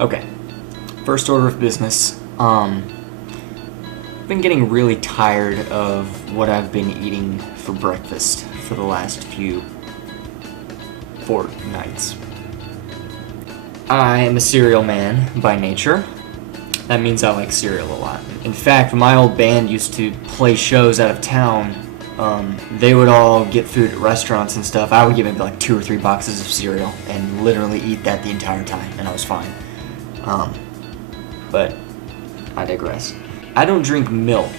Okay, first order of business. I've been getting really tired of what I've been eating for breakfast for the last few fortnights. I am a cereal man by nature. That means I like cereal a lot. In fact, when my old band used to play shows out of town, they would all get food at restaurants and stuff. I would give maybe like 2 or 3 boxes of cereal and literally eat that the entire time, and I was fine. But I digress. I don't drink milk,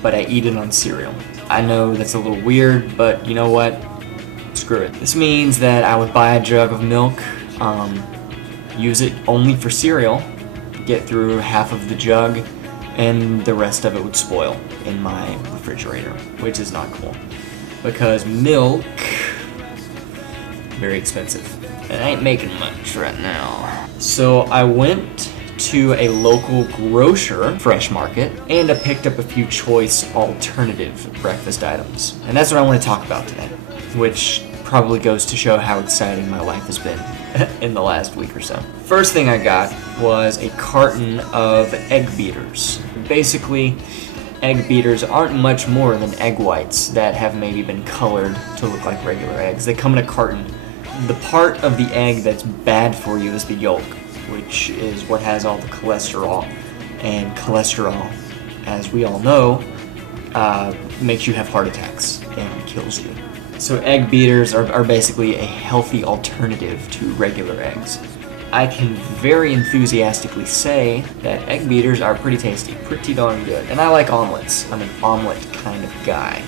but I eat it on cereal. I know that's a little weird, but you know what? Screw it. This means that I would buy a jug of milk, use it only for cereal, get through half of the jug, and the rest of it would spoil in my refrigerator, which is not cool. Because milk, very expensive. And I ain't making much right now. So I went to a local grocer, Fresh Market, and I picked up a few choice alternative breakfast items. And that's what I want to talk about today, which probably goes to show how exciting my life has been in the last week or so. First thing I got was a carton of egg beaters. Basically, egg beaters aren't much more than egg whites that have maybe been colored to look like regular eggs. They come in a carton. The part of the egg that's bad for you is the yolk, which is what has all the cholesterol. And cholesterol, as we all know, makes you have heart attacks and kills you. So egg beaters are basically a healthy alternative to regular eggs. I can very enthusiastically say that egg beaters are pretty tasty, pretty darn good. And I like omelets. I'm an omelet kind of guy.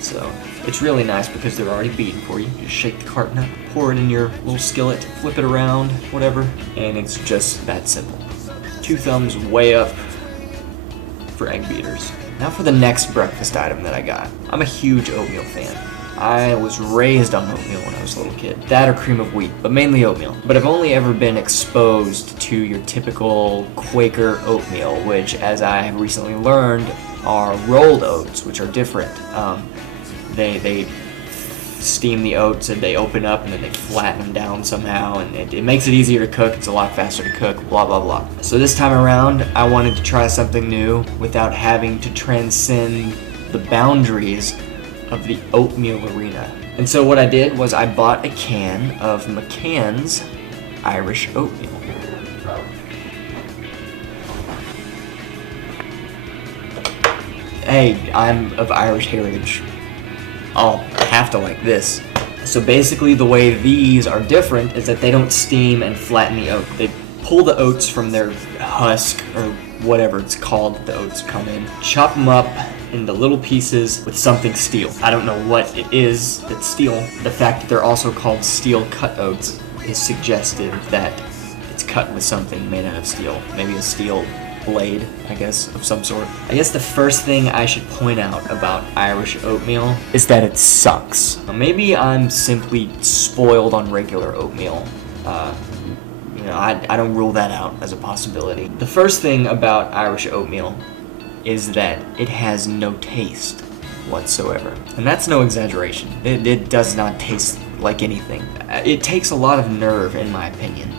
So it's really nice because they're already beaten for you. You just shake the carton up, pour it in your little skillet, flip it around, whatever, and it's just that simple. 2 thumbs way up for egg beaters. Now for the next breakfast item that I got. I'm a huge oatmeal fan. I was raised on oatmeal when I was a little kid. That or cream of wheat, but mainly oatmeal. But I've only ever been exposed to your typical Quaker oatmeal, which, as I have recently learned, are rolled oats, which are different. They steam the oats and they open up and then they flatten them down somehow, and it makes it easier to cook. It's a lot faster to cook, blah, blah, blah. So this time around, I wanted to try something new without having to transcend the boundaries of the oatmeal arena. And so what I did was I bought a can of McCann's Irish oatmeal. Hey, I'm of Irish heritage. I'll have to like this. So basically the way these are different is that they don't steam and flatten the oat. They pull the oats from their husk, or whatever it's called that the oats come in, chop them up into little pieces with something steel. I don't know what it is that's steel. The fact that they're also called steel cut oats is suggestive that it's cut with something made out of steel. Maybe a steel blade, I guess, of some sort. I guess the first thing I should point out about Irish oatmeal is that it sucks. Maybe I'm simply spoiled on regular oatmeal. I don't rule that out as a possibility. The first thing about Irish oatmeal is that it has no taste whatsoever. And that's no exaggeration. It does not taste like anything. It takes a lot of nerve, in my opinion,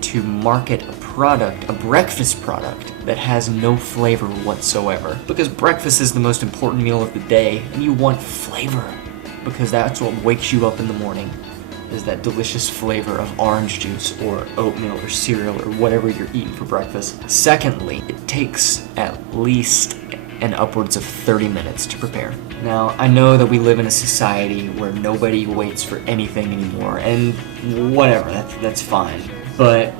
to market a product, a breakfast product, that has no flavor whatsoever. Because breakfast is the most important meal of the day, and you want flavor. Because that's what wakes you up in the morning, is that delicious flavor of orange juice or oatmeal or cereal or whatever you're eating for breakfast. Secondly, it takes at least and upwards of 30 minutes to prepare. Now, I know that we live in a society where nobody waits for anything anymore, and whatever, that's fine. But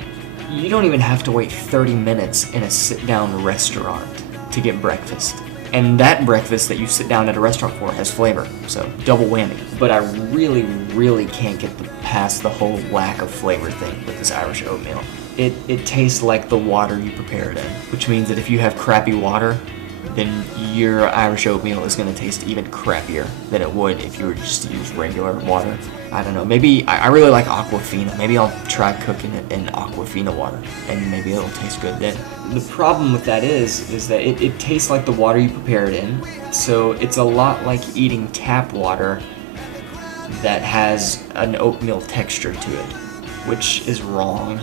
you don't even have to wait 30 minutes in a sit-down restaurant to get breakfast. And that breakfast that you sit down at a restaurant for has flavor, so double whammy. But I really, really can't get past the whole lack of flavor thing with this Irish oatmeal. It tastes like the water you prepare it in, which means that if you have crappy water, then your Irish oatmeal is going to taste even crappier than it would if you were just to use regular water. I don't know, maybe, I really like Aquafina. Maybe I'll try cooking it in Aquafina water, and maybe it'll taste good then. The problem with that is that it tastes like the water you prepare it in, so it's a lot like eating tap water that has an oatmeal texture to it, which is wrong.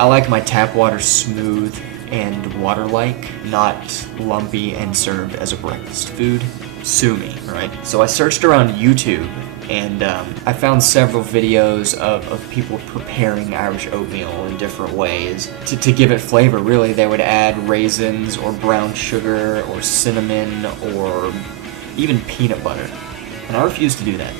I like my tap water smooth and water-like, not lumpy and served as a breakfast food. Sue me, right? So I searched around YouTube, and I found several videos of people preparing Irish oatmeal in different ways. To give it flavor, really, they would add raisins or brown sugar or cinnamon or even peanut butter. And I refuse to do that.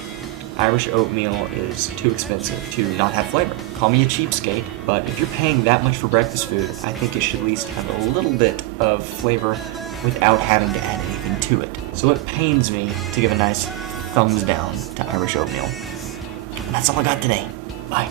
Irish oatmeal is too expensive to not have flavor. Call me a cheapskate, but if you're paying that much for breakfast food, I think it should at least have a little bit of flavor without having to add anything to it. So it pains me to give a nice thumbs down to Irish oatmeal. And that's all I got today. Bye.